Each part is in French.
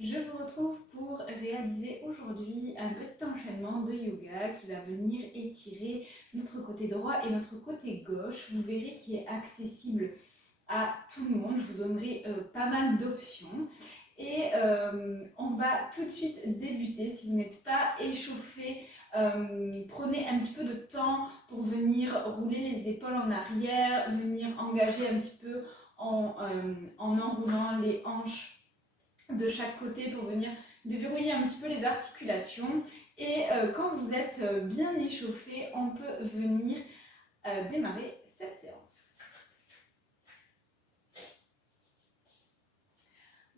Je vous retrouve pour réaliser aujourd'hui un petit enchaînement de yoga qui va venir étirer notre côté droit et notre côté gauche. Vous verrez qu'il est accessible à tout le monde. Je vous donnerai pas mal d'options. Et on va tout de suite débuter. Si vous n'êtes pas échauffé, prenez un petit peu de temps pour venir rouler les épaules en arrière, venir engager un petit peu en enroulant les hanches de chaque côté pour venir déverrouiller un petit peu les articulations. Et quand vous êtes bien échauffé, on peut venir démarrer cette séance.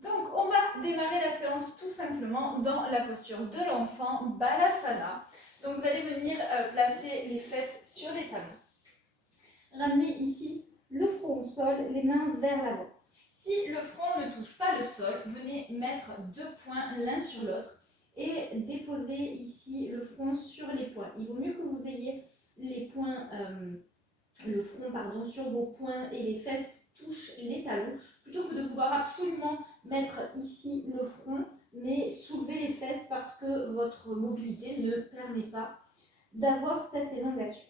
Donc on va démarrer la séance tout simplement dans la posture de l'enfant, Balasana. Donc vous allez venir placer les fesses sur les talons. Ramenez ici le front au sol, les mains vers l'avant. Si le front ne touche pas le sol, venez mettre deux poings l'un sur l'autre et déposer ici le front sur les poings. Il vaut mieux que vous ayez les poings, le front sur vos poings et les fesses qui touchent les talons, plutôt que de vouloir absolument mettre ici le front, mais soulever les fesses parce que votre mobilité ne permet pas d'avoir cette élongation.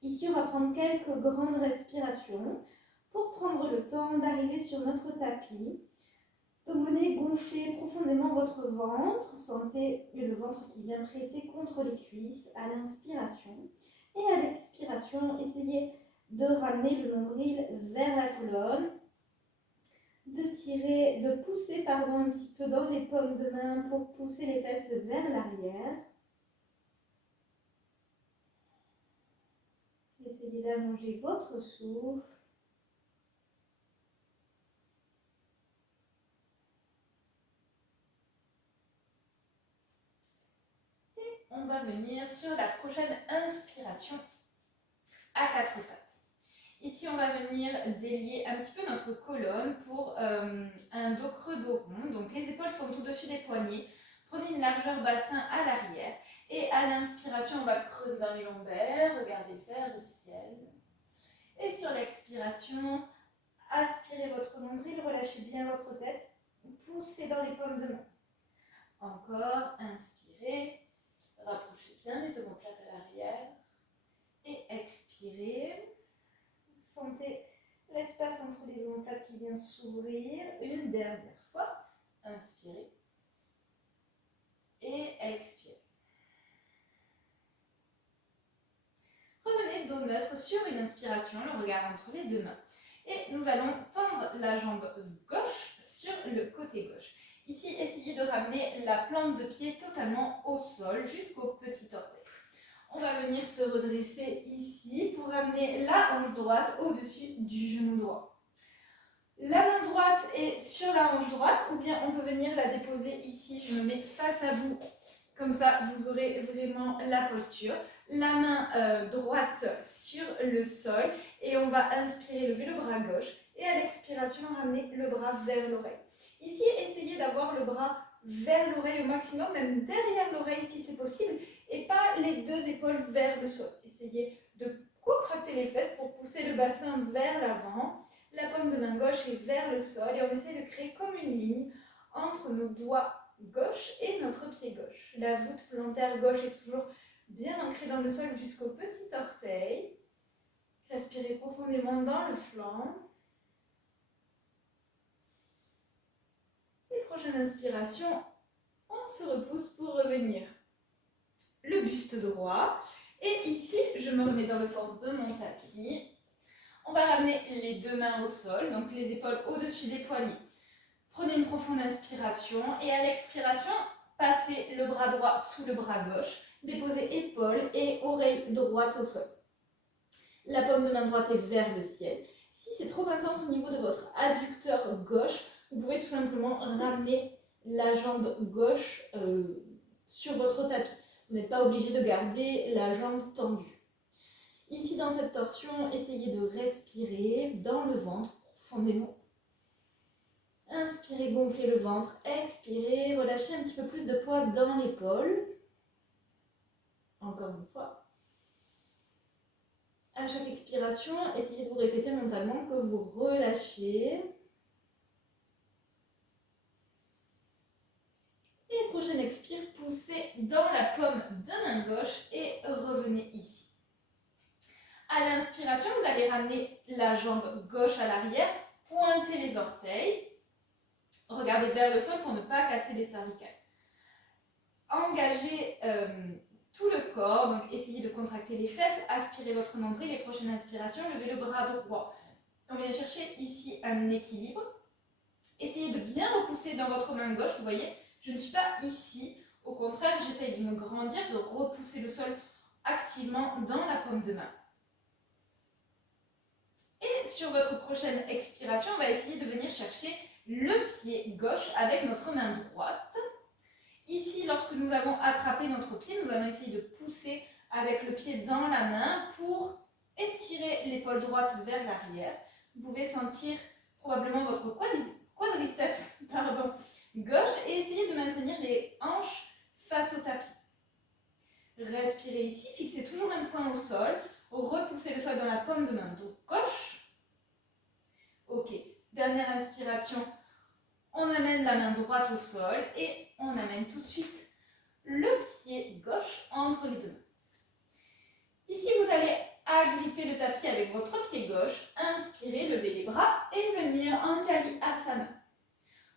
Ici, on va prendre quelques grandes respirations pour prendre le temps d'arriver sur notre tapis. Donc venez gonfler profondément votre ventre, sentez le ventre qui vient presser contre les cuisses à l'inspiration. Et à l'expiration, essayez de ramener le nombril vers la colonne, de pousser un petit peu dans les paumes de main pour pousser les fesses vers l'arrière. Essayez d'allonger votre souffle. On va venir sur la prochaine inspiration à quatre pattes. Ici, on va venir délier un petit peu notre colonne pour un dos creux, dos rond. Donc, les épaules sont au-dessus des poignets. Prenez une largeur bassin à l'arrière. Et à l'inspiration, on va creuser dans les lombaires. Regardez vers le ciel. Et sur l'expiration, aspirez votre nombril, relâchez bien votre tête. Poussez dans les paumes de main. Encore, inspirez. Rapprochez bien les omoplates à l'arrière. Et expirez. Sentez l'espace entre les omoplates qui vient s'ouvrir. Une dernière fois. Inspirez. Et expirez. Revenez dos neutre sur une inspiration, le regard entre les deux mains. Et nous allons tendre la jambe gauche sur le côté gauche. Ici, essayez de ramener la plante de pied totalement au sol jusqu'au petit orteil. On va venir se redresser ici pour ramener la hanche droite au-dessus du genou droit. La main droite est sur la hanche droite ou bien on peut venir la déposer ici. Je me mets face à vous, comme ça vous aurez vraiment la posture. La main droite sur le sol et on va inspirer, lever le bras gauche et à l'expiration, ramener le bras vers l'oreille. Ici, essayez d'avoir le bras vers l'oreille au maximum, même derrière l'oreille si c'est possible, et pas les deux épaules vers le sol. Essayez de contracter les fesses pour pousser le bassin vers l'avant. La paume de main gauche est vers le sol et on essaie de créer comme une ligne entre nos doigts gauche et notre pied gauche. La voûte plantaire gauche est toujours bien ancrée dans le sol jusqu'au petit orteil. Respirez profondément dans le flanc. Et prochaine inspiration, on se repousse pour revenir. Le buste droit. Et ici, je me remets dans le sens de mon tapis. On va ramener les deux mains au sol, donc les épaules au-dessus des poignets. Prenez une profonde inspiration et à l'expiration, passez le bras droit sous le bras gauche. Déposez épaules et oreille droite au sol. La paume de main droite est vers le ciel. Si c'est trop intense au niveau de votre adducteur gauche, vous pouvez tout simplement ramener la jambe gauche sur votre tapis. Vous n'êtes pas obligé de garder la jambe tendue. Ici, dans cette torsion, essayez de respirer dans le ventre profondément. Inspirez, gonflez le ventre. Expirez, relâchez un petit peu plus de poids dans l'épaule. Encore une fois. À chaque expiration, essayez de vous répéter mentalement que vous relâchez. prochaine expire, poussez dans la paume de main gauche et revenez ici. À l'inspiration, vous allez ramener la jambe gauche à l'arrière, pointez les orteils, regardez vers le sol pour ne pas casser les cervicales. Engagez tout le corps, donc essayez de contracter les fesses, aspirez votre nombril, les prochaines inspirations, levez le bras droit. On vient chercher ici un équilibre. Essayez de bien repousser dans votre main gauche, vous voyez, je ne suis pas ici, au contraire, j'essaye de me grandir, de repousser le sol activement dans la paume de main. Et sur votre prochaine expiration, on va essayer de venir chercher le pied gauche avec notre main droite. Ici, lorsque nous avons attrapé notre pied, nous allons essayer de pousser avec le pied dans la main pour étirer l'épaule droite vers l'arrière. Vous pouvez sentir probablement votre quadriceps gauche et essayer de maintenir les hanches face au tapis. Respirez ici, fixez toujours un point au sol, repoussez le sol dans la paume de main gauche. Ok, dernière inspiration, on amène la main droite au sol et on amène tout de suite le pied gauche entre les deux mains. Ici, vous allez agripper le tapis avec votre pied gauche, inspirez, levez les bras et venir Anjali Asana.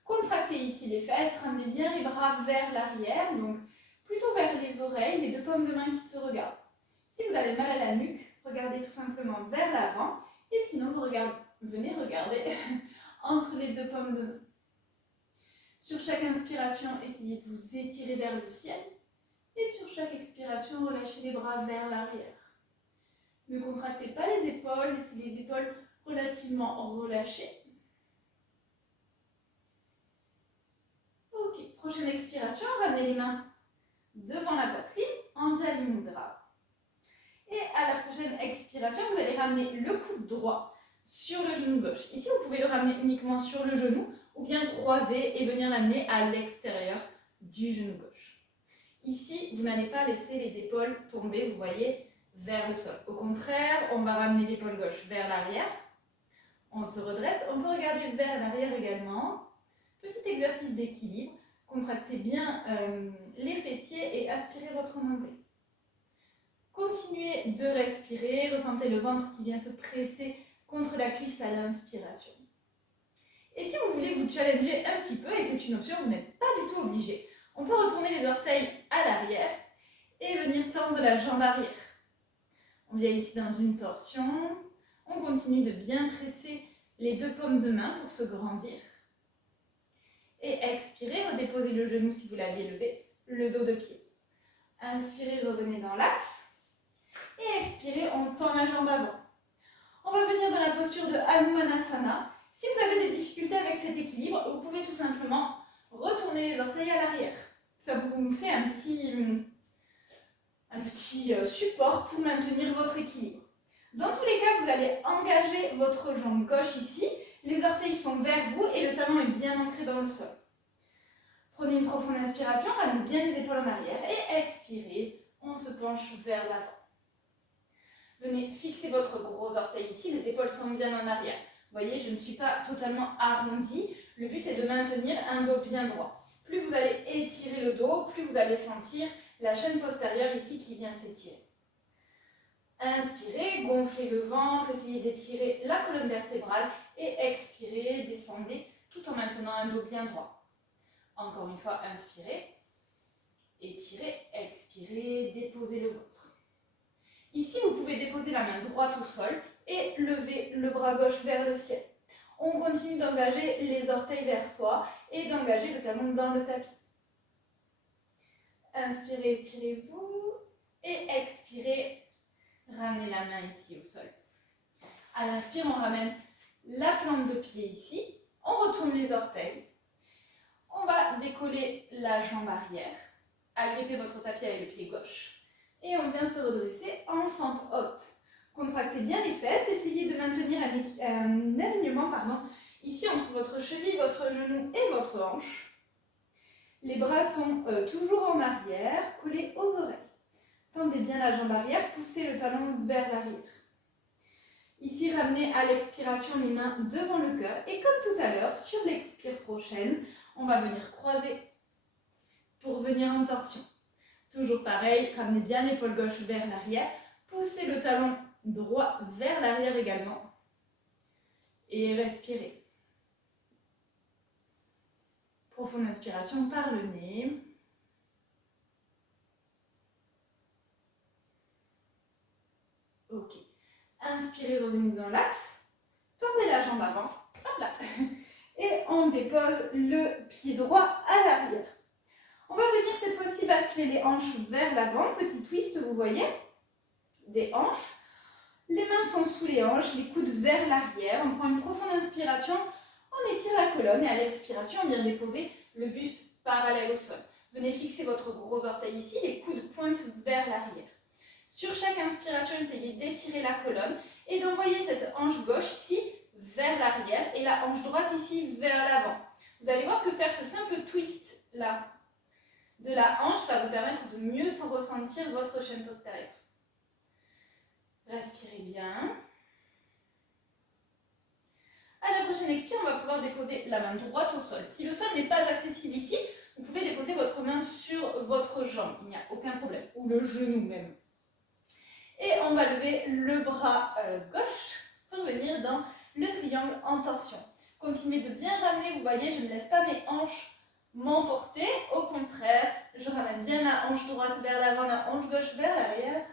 Contractez ici les fesses, ramenez bien les bras vers l'arrière, donc plutôt vers les oreilles, les deux paumes de main qui se regardent. Si vous avez mal à la nuque, regardez tout simplement vers l'avant et sinon vous venez regarder entre les deux paumes de main. Sur chaque inspiration, essayez de vous étirer vers le ciel et sur chaque expiration, relâchez les bras vers l'arrière. Ne contractez pas les épaules, laissez les épaules relativement relâchées. Ok, prochaine expiration, ramenez les mains devant la poitrine, Anjali Mudra. Et à la prochaine expiration, vous allez ramener le coude droit sur le genou gauche. Ici, vous pouvez le ramener uniquement sur le genou ou bien croiser et venir l'amener à l'extérieur du genou gauche. Ici, vous n'allez pas laisser les épaules tomber, vous voyez, vers le sol. Au contraire, on va ramener l'épaule gauche vers l'arrière. On se redresse, on peut regarder vers l'arrière également. Petit exercice d'équilibre. Contractez bien les fessiers et aspirez votre nombril. Continuez de respirer, ressentez le ventre qui vient se presser contre la cuisse à l'inspiration. Et si vous voulez vous challenger un petit peu, et c'est une option, vous n'êtes pas du tout obligé, on peut retourner les orteils à l'arrière et venir tendre la jambe arrière. On vient ici dans une torsion, on continue de bien presser les deux paumes de main pour se grandir. Et expirez, redéposez le genou si vous l'aviez levé, le dos de pied. Inspirez, revenez dans l'axe. Et expirez, on tend la jambe avant. On va venir dans la posture de Hanumanasana. Si vous avez des difficultés avec cet équilibre, vous pouvez tout simplement retourner les orteils à l'arrière. Ça vous fait un petit support pour maintenir votre équilibre. Dans tous les cas, vous allez engager votre jambe gauche ici. Les orteils sont vers vous et le talon est bien ancré dans le sol. Prenez une profonde inspiration, ramenez bien les épaules en arrière et expirez, on se penche vers l'avant. Venez fixer votre gros orteil ici, les épaules sont bien en arrière. Vous voyez, je ne suis pas totalement arrondie. Le but est de maintenir un dos bien droit. Plus vous allez étirer le dos, plus vous allez sentir la chaîne postérieure ici qui vient s'étirer. Inspirez, gonflez le ventre, essayez d'étirer la colonne vertébrale et expirez, descendez tout en maintenant un dos bien droit. Encore une fois, inspirez, étirez, expirez, déposez le ventre. Ici, vous pouvez déposer la main droite au sol et lever le bras gauche vers le ciel. On continue d'engager les orteils vers soi et d'engager le talon dans le tapis. Inspirez, étirez-vous et expirez, ramenez la main ici au sol. À l'inspire, on ramène la plante de pied ici, on retourne les orteils, on va décoller la jambe arrière, agrippez votre tapis avec le pied gauche et on vient se redresser en fente haute. Contractez bien les fesses, essayez de maintenir un alignement ici entre votre cheville, votre genou et votre hanche. Les bras sont toujours en arrière, collés aux oreilles. Tendez bien la jambe arrière, poussez le talon vers l'arrière. Ici, ramenez à l'expiration les mains devant le cœur. Et comme tout à l'heure, sur l'expire prochaine, on va venir croiser pour venir revenir en torsion. Toujours pareil, ramenez bien l'épaule gauche vers l'arrière, poussez le talon droit vers l'arrière également. Et respirez. Profonde inspiration par le nez. Ok. Inspirez, revenez dans l'axe. Tendez la jambe avant. Hop là. Et on dépose le pied droit à l'arrière. On va venir cette fois-ci basculer les hanches vers l'avant. Petit twist, vous voyez, des hanches. Les mains sont sous les hanches, les coudes vers l'arrière. On prend une profonde inspiration, on étire la colonne et à l'expiration, on vient déposer le buste parallèle au sol. Venez fixer votre gros orteil ici, les coudes pointent vers l'arrière. Sur chaque inspiration, essayez d'étirer la colonne et d'envoyer cette hanche gauche ici vers l'arrière et la hanche droite ici vers l'avant. Vous allez voir que faire ce simple twist là de la hanche va vous permettre de mieux ressentir votre chaîne postérieure. Respirez bien. À la prochaine expire, on va pouvoir déposer la main droite au sol. Si le sol n'est pas accessible ici, vous pouvez déposer votre main sur votre jambe. Il n'y a aucun problème. Ou le genou même. Et on va lever le bras gauche pour venir dans le triangle en torsion. Continuez de bien ramener. Vous voyez, je ne laisse pas mes hanches m'emporter. Au contraire, je ramène bien la hanche droite vers l'avant, la hanche gauche vers l'arrière.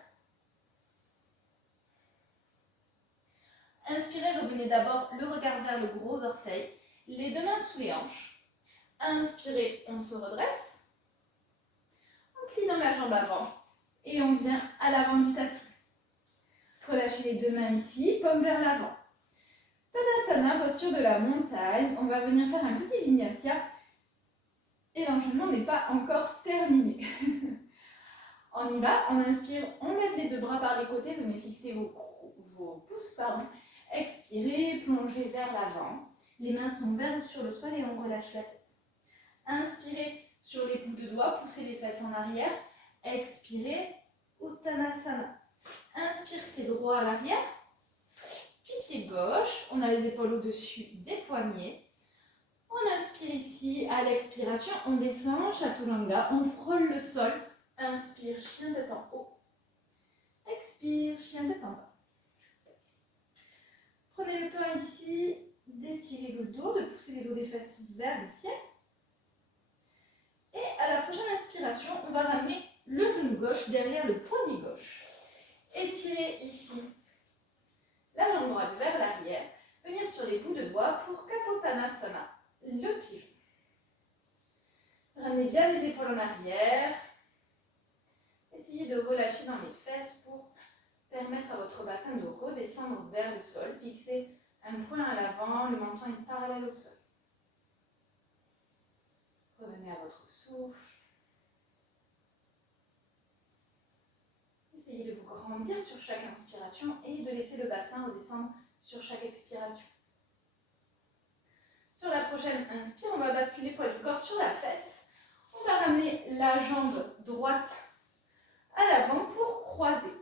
Inspirez, revenez d'abord le regard vers le gros orteil, les deux mains sous les hanches. Inspirez, on se redresse. On plie dans la jambe avant et on vient à l'avant du tapis. Relâchez les deux mains ici, paume vers l'avant. Tadasana, posture de la montagne. On va venir faire un petit vinyasa et l'enchaînement n'est pas encore terminé. On y va, on inspire, on lève les deux bras par les côtés, venez fixer vos pouces, pardon. Expirez, plongez vers l'avant. Les mains sont vers ou sur le sol et on relâche la tête. Inspirez sur les bouts de doigts, poussez les fesses en arrière. Expirez, Uttanasana. Inspire, pied droit à l'arrière. Puis pied gauche, on a les épaules au-dessus des poignets. On inspire ici, à l'expiration, on descend, Chaturanga, on frôle le sol. Inspire, chien tête en haut. Expire, chien tête en bas. Prenez le temps ici d'étirer le dos, de pousser les os des fesses vers le ciel. Et à la prochaine inspiration, on va ramener le genou gauche derrière le poignet gauche. Étirez ici la jambe droite vers l'arrière. Venir sur les bouts de doigts pour Kapotanasana, le pigeon. Ramenez bien les épaules en arrière. Essayez de relâcher dans les fesses pour permettre à votre bassin de redescendre vers le sol. Fixez un point à l'avant, le menton est parallèle au sol. Revenez à votre souffle. Essayez de vous grandir sur chaque inspiration et de laisser le bassin redescendre sur chaque expiration. Sur la prochaine inspire, on va basculer poids du corps sur la fesse. On va ramener la jambe droite à l'avant pour croiser.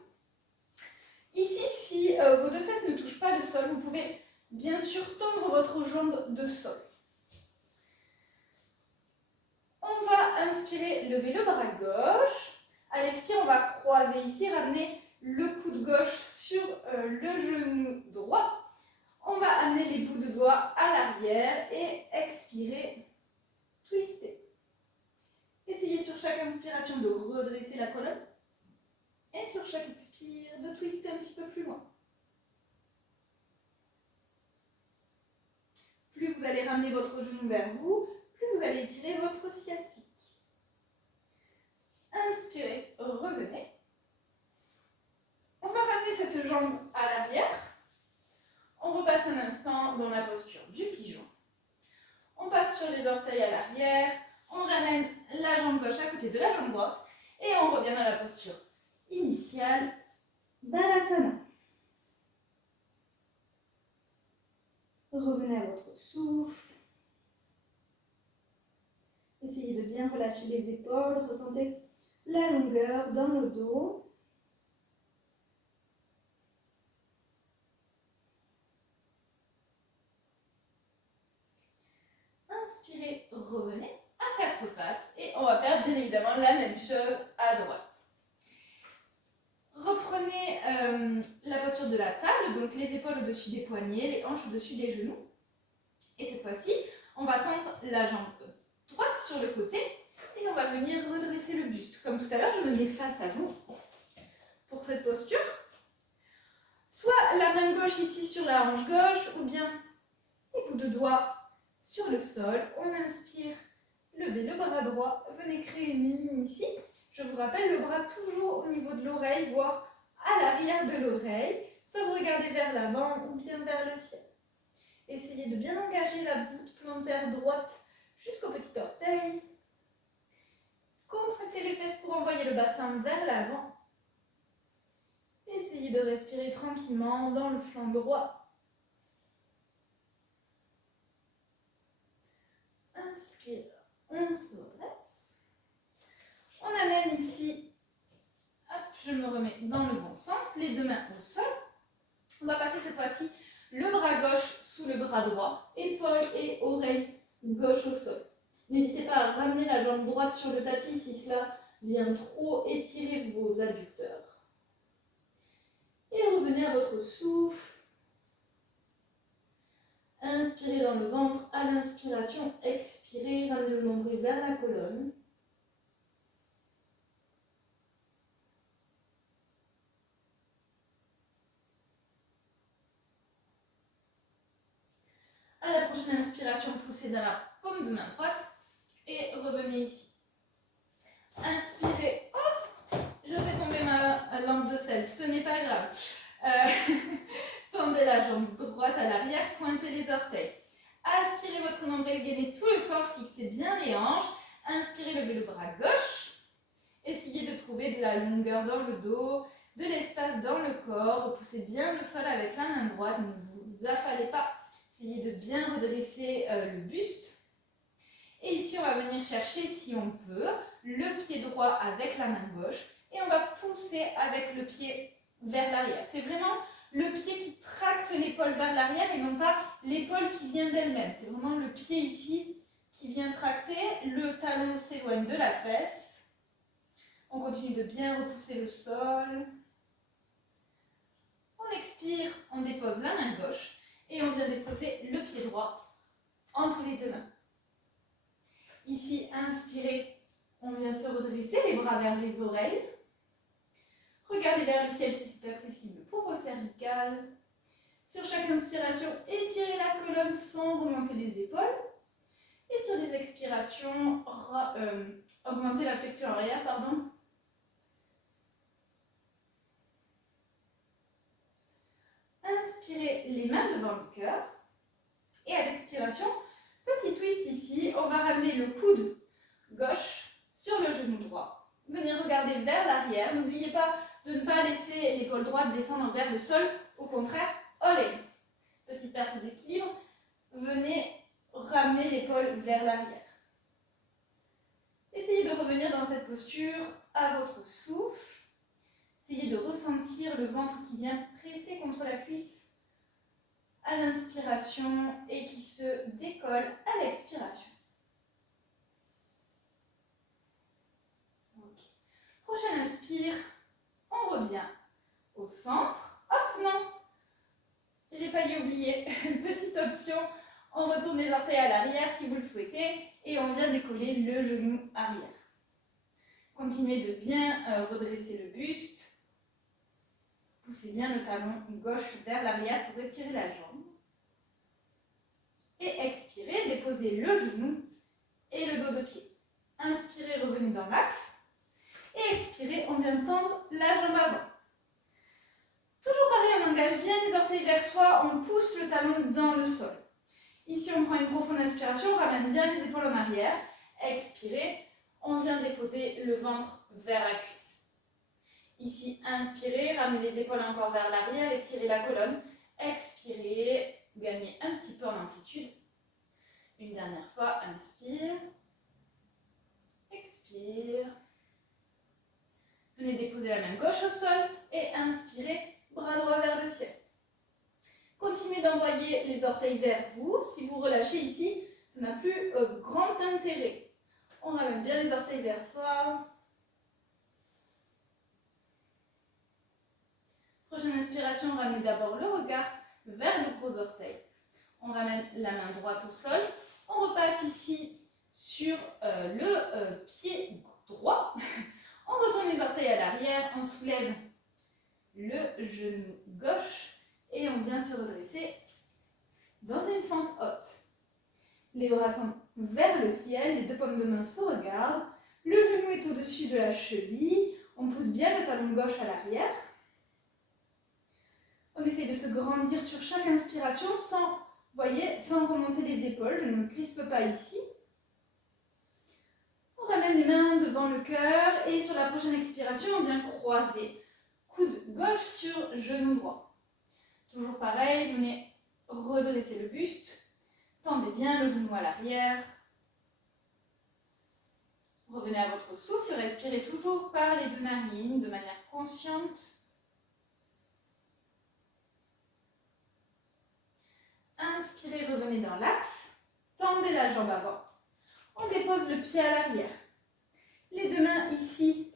Ici, si vos deux fesses ne touchent pas le sol, vous pouvez bien sûr tendre votre jambe de sol. On va inspirer, lever le bras gauche. À l'expire, on va croiser ici, ramener le coude gauche sur le genou droit. On va amener les bouts de doigts à l'arrière et expirer, twister. Essayez sur chaque inspiration de redresser la colonne. Et sur chaque expire, de twister un petit peu plus loin. Plus vous allez ramener votre genou vers vous, plus vous allez étirer votre sciatique. Inspirez, revenez. On va ramener cette jambe à l'arrière. On repasse un instant dans la posture du pigeon. On passe sur les orteils à l'arrière. On ramène la jambe gauche à côté de la jambe droite. Et on revient dans la posture initiale d'Alasana. Revenez à votre souffle. Essayez de bien relâcher les épaules. Ressentez la longueur dans le dos. Inspirez, revenez à quatre pattes et on va va faire bien évidemment la même chose à droite. Reprenez la posture de la table, donc les épaules au-dessus des poignets, les hanches au-dessus des genoux. Et cette fois-ci, on va tendre la jambe droite sur le côté et on va venir redresser le buste. Comme tout à l'heure, je me mets face à vous pour cette posture. Soit la main gauche ici sur la hanche gauche ou bien les bouts de doigts sur le sol. On inspire, levez le bras droit, venez créer une ligne ici. Je vous rappelle, le bras toujours au niveau de l'oreille, voire à l'arrière de l'oreille, sauvegarder vers l'avant ou bien vers le ciel. Essayez de bien engager la voûte plantaire droite jusqu'au petit orteil. Contractez les fesses pour envoyer le bassin vers l'avant. Essayez de respirer tranquillement dans le flanc droit. Inspire, on se redresse. On amène ici, hop, je me remets dans le bon sens, les deux mains au sol. On va passer cette fois-ci le bras gauche sous le bras droit, épaule et oreille gauche au sol. N'hésitez pas à ramener la jambe droite sur le tapis si cela vient trop étirer vos adducteurs. Et revenez à votre souffle. Inspirez dans le ventre, à l'inspiration, expirez, ramenez le nombril vers la colonne. À la prochaine inspiration, poussez dans la paume de main droite et revenez ici. Inspirez, hop, je fais tomber ma lampe de sel, ce n'est pas grave. Tendez la jambe droite à l'arrière, pointez les orteils. Aspirez votre nombril, gainez tout le corps, fixez bien les hanches. Inspirez, levez le bras gauche. Essayez de trouver de la longueur dans le dos, de l'espace dans le corps. Repoussez bien le sol avec la main droite, ne vous affalez pas. Essayez de bien redresser le buste. Et ici, on va venir chercher, si on peut, le pied droit avec la main gauche. Et on va pousser avec le pied vers l'arrière. C'est vraiment le pied qui tracte l'épaule vers l'arrière et non pas l'épaule qui vient d'elle-même. C'est vraiment le pied ici qui vient tracter. Le talon s'éloigne de la fesse. On continue de bien repousser le sol. On expire, on dépose la main gauche et on vient déposer le pied droit entre les deux mains. Ici, inspirez, on vient se redresser, les bras vers les oreilles. Regardez vers le ciel si c'est accessible pour vos cervicales. Sur chaque inspiration, étirez la colonne sans remonter les épaules. Et sur les expirations, augmentez la flexion arrière, pardon. Inspirez les mains devant le cœur. Et à l'expiration, petit twist ici, on va ramener le coude gauche sur le genou droit. Venez regarder vers l'arrière. N'oubliez pas de ne pas laisser l'épaule droite descendre vers le sol. Au contraire, olé. Petite perte d'équilibre. Venez ramener l'épaule vers l'arrière. Essayez de revenir dans cette posture à votre souffle. Essayez de ressentir le ventre qui vient presser contre la cuisse à l'inspiration et qui se décolle à l'expiration. Okay. Prochaine inspire, on revient au centre. Hop, non, j'ai failli oublier une petite option. On retourne les orteils à l'arrière si vous le souhaitez et on vient décoller le genou arrière. Continuez de bien redresser le buste. Poussez bien le talon gauche vers l'arrière pour étirer la jambe. Et expirez, déposez le genou et le dos de pied. Inspirez, revenez dans l'axe. Et expirez, on vient tendre la jambe avant. Toujours pareil, on engage bien les orteils vers soi, on pousse le talon dans le sol. Ici, on prend une profonde inspiration, on ramène bien les épaules en arrière. Expirez, on vient déposer le ventre vers la cuisse. Ici, inspirez, ramenez les épaules encore vers l'arrière, étirez la colonne. Expirez, gagnez un petit peu en amplitude. Une dernière fois, inspire. Expire. Venez déposer la main gauche au sol et inspirez, bras droit vers le ciel. Continuez d'envoyer les orteils vers vous. Si vous relâchez ici, ça n'a plus grand intérêt. On ramène ramène bien les orteils vers soi. Prochaine inspiration, ramenez d'abord le regard vers le gros orteil. On ramène la main droite au sol. On repasse ici sur le pied droit. On retourne les orteils à l'arrière. On soulève le genou gauche et on vient se redresser dans une fente haute. Les bras sont vers le ciel, les deux paumes de main se regardent. Le genou est au-dessus de la cheville. On pousse bien le talon gauche à l'arrière. On essaie de se grandir sur chaque inspiration sans remonter les épaules. Je ne me crispe pas ici. On ramène les mains devant le cœur et sur la prochaine expiration, on vient croiser. Coude gauche sur genou droit. Toujours pareil, venez redresser le buste. Tendez bien le genou à l'arrière. Revenez à votre souffle, respirez toujours par les deux narines de manière consciente. Inspirez, revenez dans l'axe. Tendez la jambe avant. On dépose le pied à l'arrière. Les deux mains ici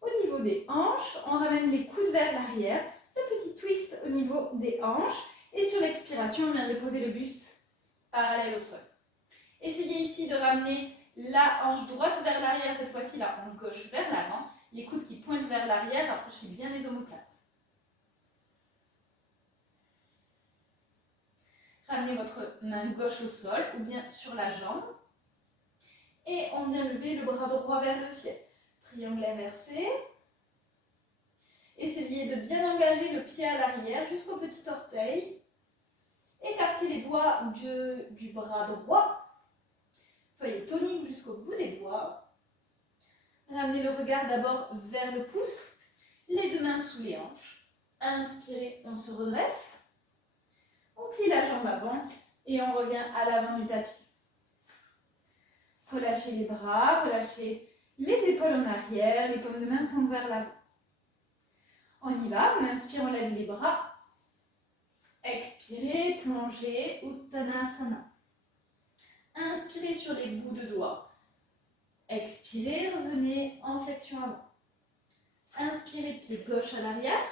au niveau des hanches. On ramène les coudes vers l'arrière. Le petit twist au niveau des hanches. Et sur l'expiration, on vient déposer le buste parallèle au sol. Essayez ici de ramener la hanche droite vers l'arrière, cette fois-ci la hanche gauche vers l'avant. Les coudes qui pointent vers l'arrière, rapprochez bien les omoplates. Ramenez votre main gauche au sol ou bien sur la jambe. Et on vient lever le bras droit vers le ciel. Triangle inversé. Essayez de bien engager le pied à l'arrière jusqu'au petit orteil. Écartez les doigts du bras droit. Soyez tonique jusqu'au bout des doigts. Ramenez le regard d'abord vers le pouce. Les deux mains sous les hanches. Inspirez, on se redresse. On plie la jambe avant et on revient à l'avant du tapis. Relâchez les bras, relâchez les épaules en arrière, les paumes de main sont vers l'avant. On y va, on inspire, on lève les bras. Expirez, plongez, Uttanasana. Inspirez sur les bouts de doigts. Expirez, revenez en flexion avant. Inspirez, pied gauche à l'arrière.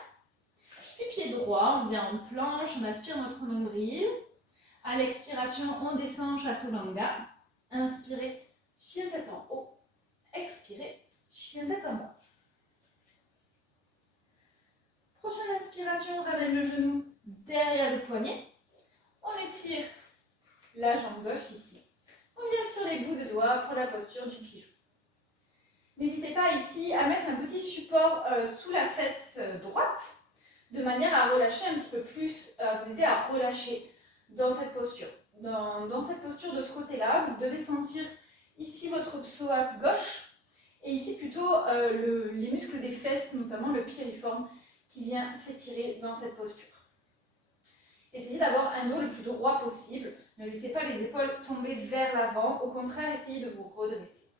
Puis pied droit, on vient en planche, on aspire notre nombril. À l'expiration, on descend Chaturanga. Inspirez, chien tête en haut. Expirez, chien tête en bas. Prochaine inspiration, on ramène le genou derrière le poignet. On étire la jambe gauche ici. On vient sur les bouts de doigts pour la posture du pigeon. N'hésitez pas ici à mettre un petit support sous la fesse droite, de manière à relâcher un petit peu plus, vous aider à relâcher dans cette posture. Dans cette posture de ce côté-là, vous devez sentir ici votre psoas gauche et ici plutôt les muscles des fesses, notamment le piriforme, qui vient s'étirer dans cette posture. Essayez d'avoir un dos le plus droit possible. Ne laissez pas les épaules tomber vers l'avant. Au contraire, essayez de vous redresser.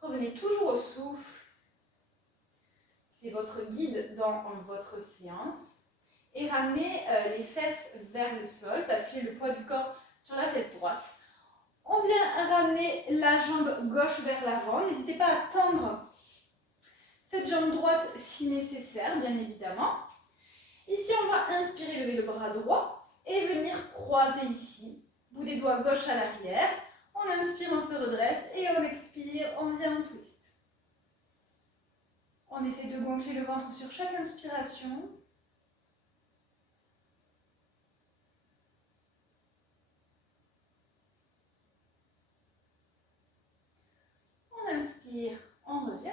Revenez toujours au souffle. C'est votre guide dans votre séance. Et ramenez les fesses vers le sol. Basculez le poids du corps sur la fesse droite. On vient ramener la jambe gauche vers l'avant. N'hésitez pas à tendre cette jambe droite si nécessaire, bien évidemment. Ici, on va inspirer, lever le bras droit et venir croiser ici. Bout des doigts gauche à l'arrière. On inspire, on se redresse et on expire, on vient en twist. On essaie de gonfler le ventre sur chaque inspiration. On inspire, on revient.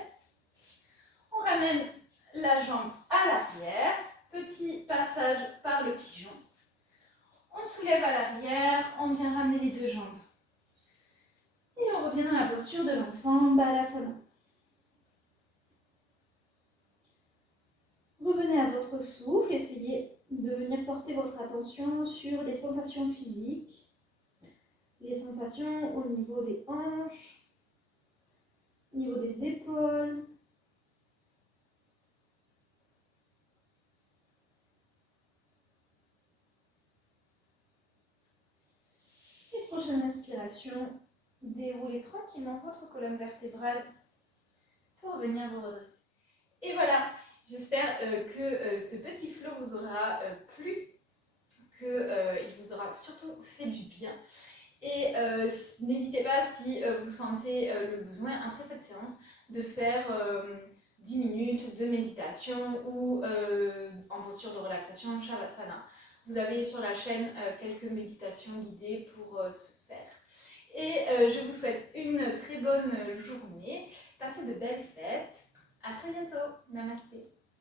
On ramène la jambe à l'arrière. Petit passage par le pigeon. On soulève à l'arrière, on vient ramener les deux jambes. Et on revient dans la posture de l'enfant, Balasana. Revenez à votre souffle, essayez de venir porter votre attention sur les sensations physiques, les sensations au niveau des hanches, au niveau des épaules. Prochaine inspiration, Déroulez tranquillement votre colonne vertébrale pour venir vous redresser. Et voilà, j'espère que ce petit flow vous aura plu, qu'il vous aura surtout fait du bien. Et n'hésitez pas, si vous sentez le besoin, après cette séance, de faire 10 minutes de méditation ou en posture de relaxation, Shavasana. Vous avez sur la chaîne quelques méditations guidées pour ce faire. Et je vous souhaite une très bonne journée. Passez de belles fêtes. À très bientôt. Namasté.